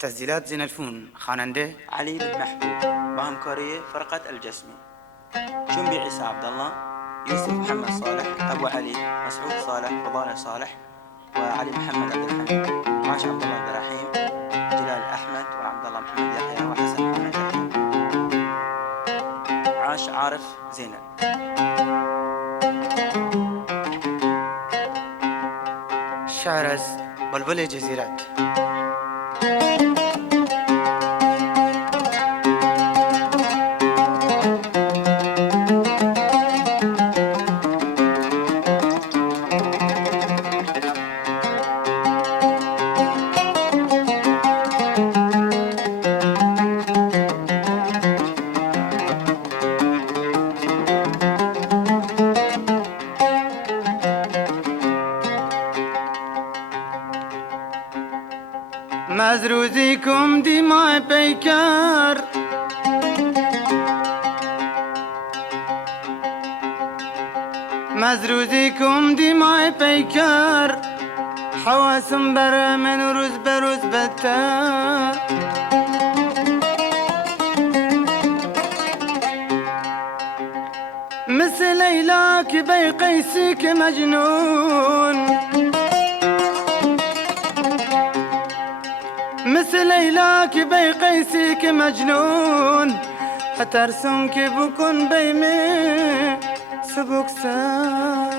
تسجيلات زين الفون خواننده علي بن محبوب بهمكارية فرقة الجسمي. جنبي عيسى عبد الله، يوسف محمد صالح، أبو علي، مسعود صالح، فضالة صالح، وعلي محمد عبد الحميد، عاش عبد الله عبد الرحيم، جلال أحمد، وعبد الله محمد يحيى، وحسن محمد يحيى، عاش عارف زينب. شعر از بلبل جزیرات. مزروزیکم دیمای پیکر مزروزیکم دیمای پیکر حواسم بر من روز به روز بدتر مثل لیلا که بی قیسی که مجنون مثل لیلا که بی قیسی که مجنون هترسم که بکن بیمه سبکسر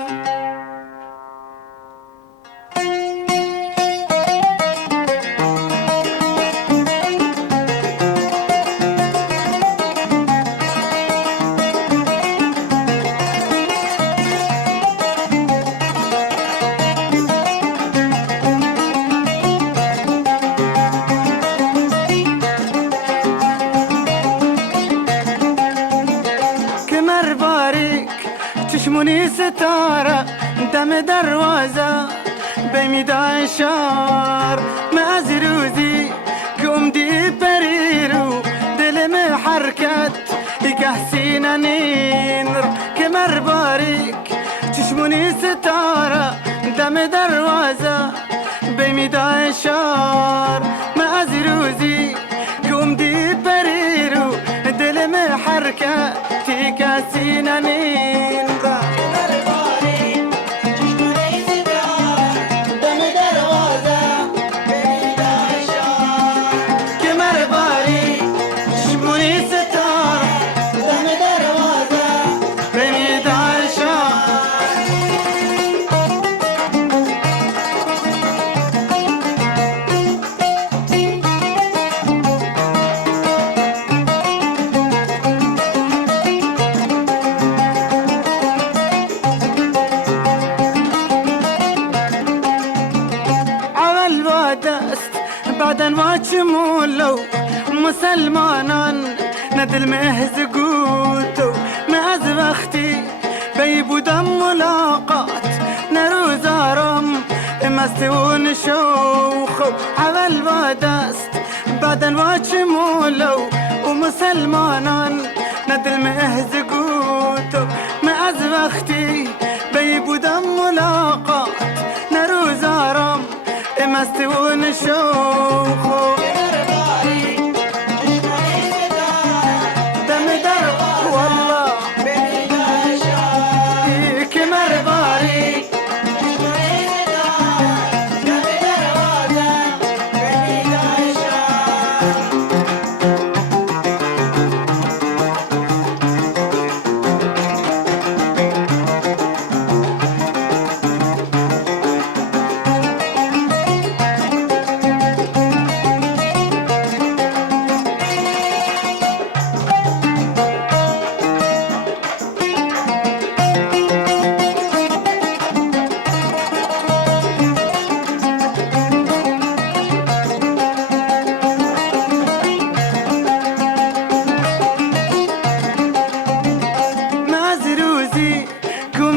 چشمونی ستاره دم دروازه بیمیدای شار از روزی کم دی پریرو دلم حرکت که سینه نینر که مرباریک چشمونی ستاره دم دروازه بیمیدای شار از روزی کم دی پریرو دلم حرکت که سینه نینر بعدن واچمولو مسلمانان ندل مهز قوتو معز وقتی بی بودم ملاقات نروزارم مستون شوخو اول بادست بعدن واچمولو ومسلمانان ندل مهز قوتو معز وقتی بی بودم ملاقات نروزارم مستون شوخو دم در والله که مرباری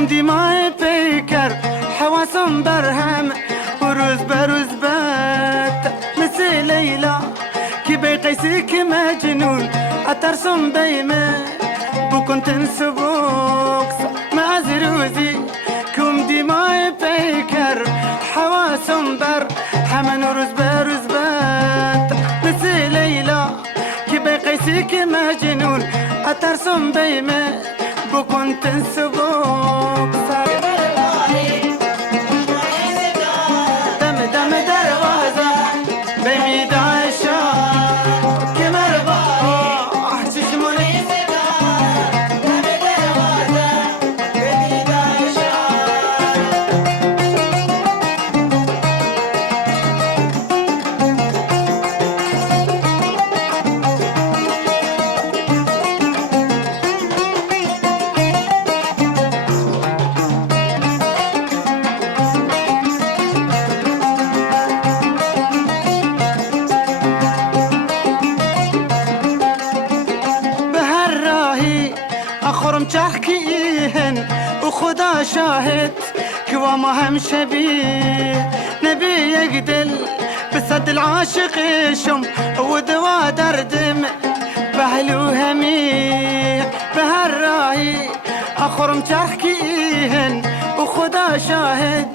دیمای پیکر حواسم برهم و روز بروز بد مثل لیلا که بی قیسی که مجنون اترسم بیمه بکن تنسو بوکس معز روزی کم دیمای پیکر حواسم بر همه روز بروز بد قيسك مجنون أترسم بيمه بكون تنسبوك دم دم دروازة بميدان الشام كمرباح تشموني اخرم تحكيهن وخدا شاهد كوا ما هم شبيه نبي يقدل بسد العاشق شم ودوا دردم بهلو هميه بهالراهي اخرم تحكيهن وخدا شاهد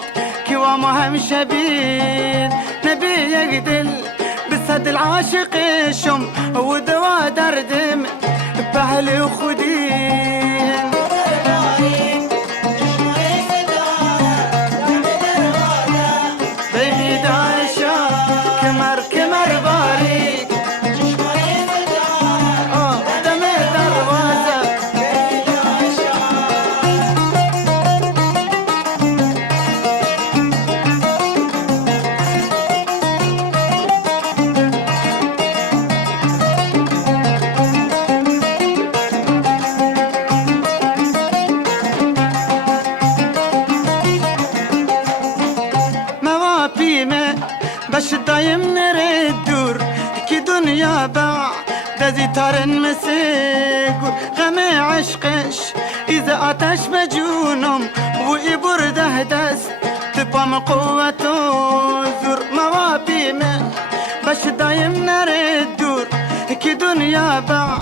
كوا ما هم شبيه نبي يقدل بسد العاشق شم ودوا دردم بهلو خدين بميدان الشام كمر باريك دم دروازة باش دايم نريد دور كي دنيا باع دازي تارن مسيق غمي عشقش إذا آتش مجونم وإبرده دست تبام قوته زور موابيمه باش دايم نريد دور كي دنيا باع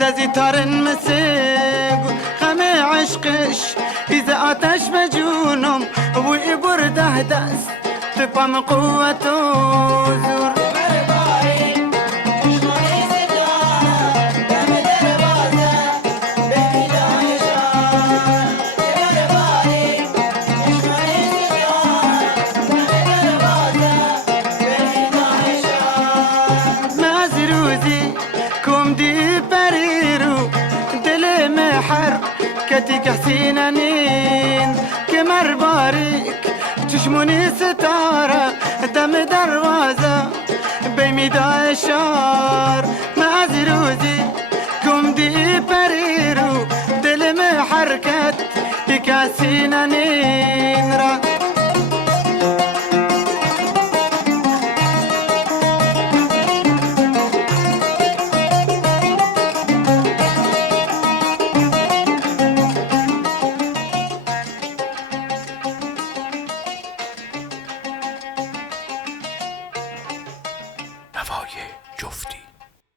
دازي تارن مسيق غمي عشقش إذا آتش مجونم وإبرده دست تبام قوته زور مازروزي كوم دي بريرو دلي محر كتك حسينانين كمر باريك تشموني ستارة دم دروازة بميدان الشار معزروزي كوم دي بريرو دل محركت بكاسينا نينرا نوای جفتی